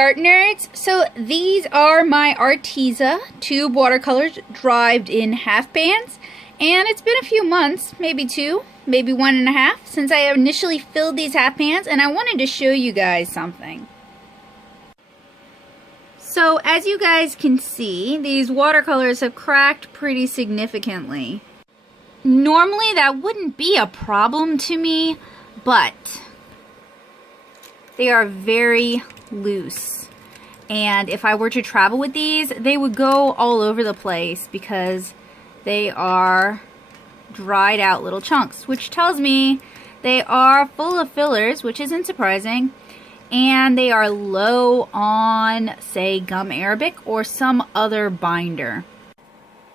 art nerds. So these are my Arteza tube watercolors dried in half pans, and it's been a few months, maybe 2, maybe 1.5, since I initially filled these half pans, and I wanted to show you guys something. So as you guys can see, these watercolors have cracked pretty significantly. Normally that wouldn't be a problem to me, but they are very loose, and if I were to travel with these, they would go all over the place because they are dried out little chunks, which tells me they are full of fillers, which isn't surprising, and they are low on, say, gum arabic or some other binder.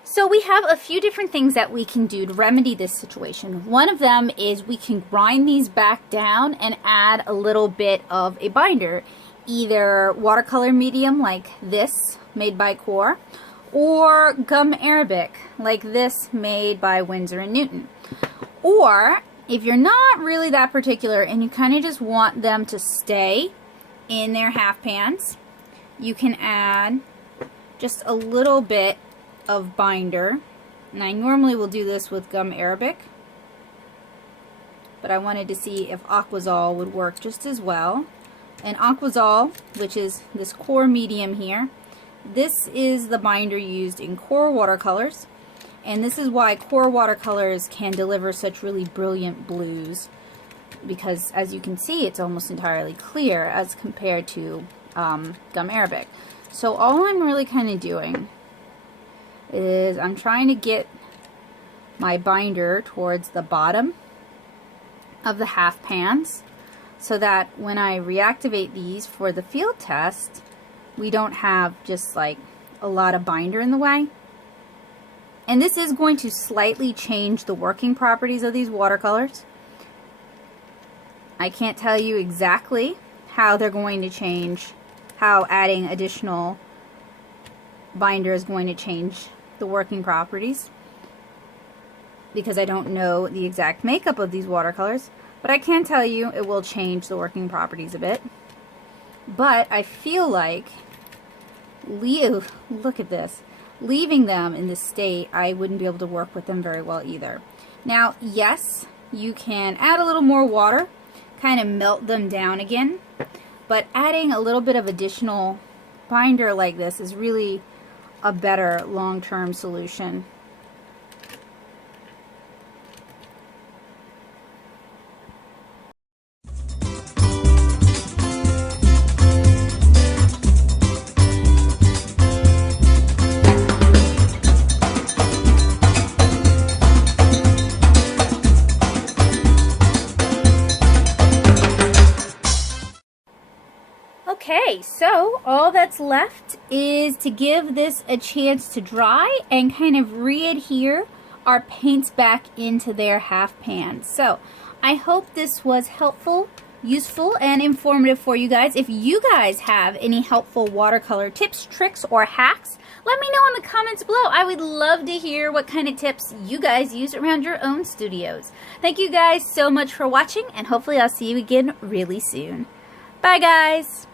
So we have a few different things that we can do to remedy this situation. One of them is we can grind these back down and add a little bit of a binder, either watercolor medium like this made by Core, or gum arabic like this made by Winsor & Newton. Or if you're not really that particular and you kind of just want them to stay in their half pans, you can add just a little bit of binder, and I normally will do this with gum arabic, but I wanted to see if Aquazol would work just as well. And Aquazol, which is this Core medium here, this is the binder used in Core watercolors, and this is why Core watercolors can deliver such really brilliant blues, because as you can see, it's almost entirely clear as compared to gum arabic. So all I'm really kind of doing is I'm trying to get my binder towards the bottom of the half pans so that when I reactivate these for the field test, we don't have just like a lot of binder in the way. And this is going to slightly change the working properties of these watercolors. I can't tell you exactly how they're going to change, how adding additional binder is going to change the working properties, because I don't know the exact makeup of these watercolors, but I can tell you it will change the working properties a bit. But I feel like, look at this, leaving them in this state, I wouldn't be able to work with them very well either. Now, yes, you can add a little more water, kind of melt them down again, but adding a little bit of additional binder like this is really a better long-term solution. Okay, so all that's left is to give this a chance to dry and kind of re-adhere our paints back into their half pans. So I hope this was helpful, useful, and informative for you guys. If you guys have any helpful watercolor tips, tricks, or hacks, let me know in the comments below. I would love to hear what kind of tips you guys use around your own studios. Thank you guys so much for watching, and hopefully I'll see you again really soon. Bye guys!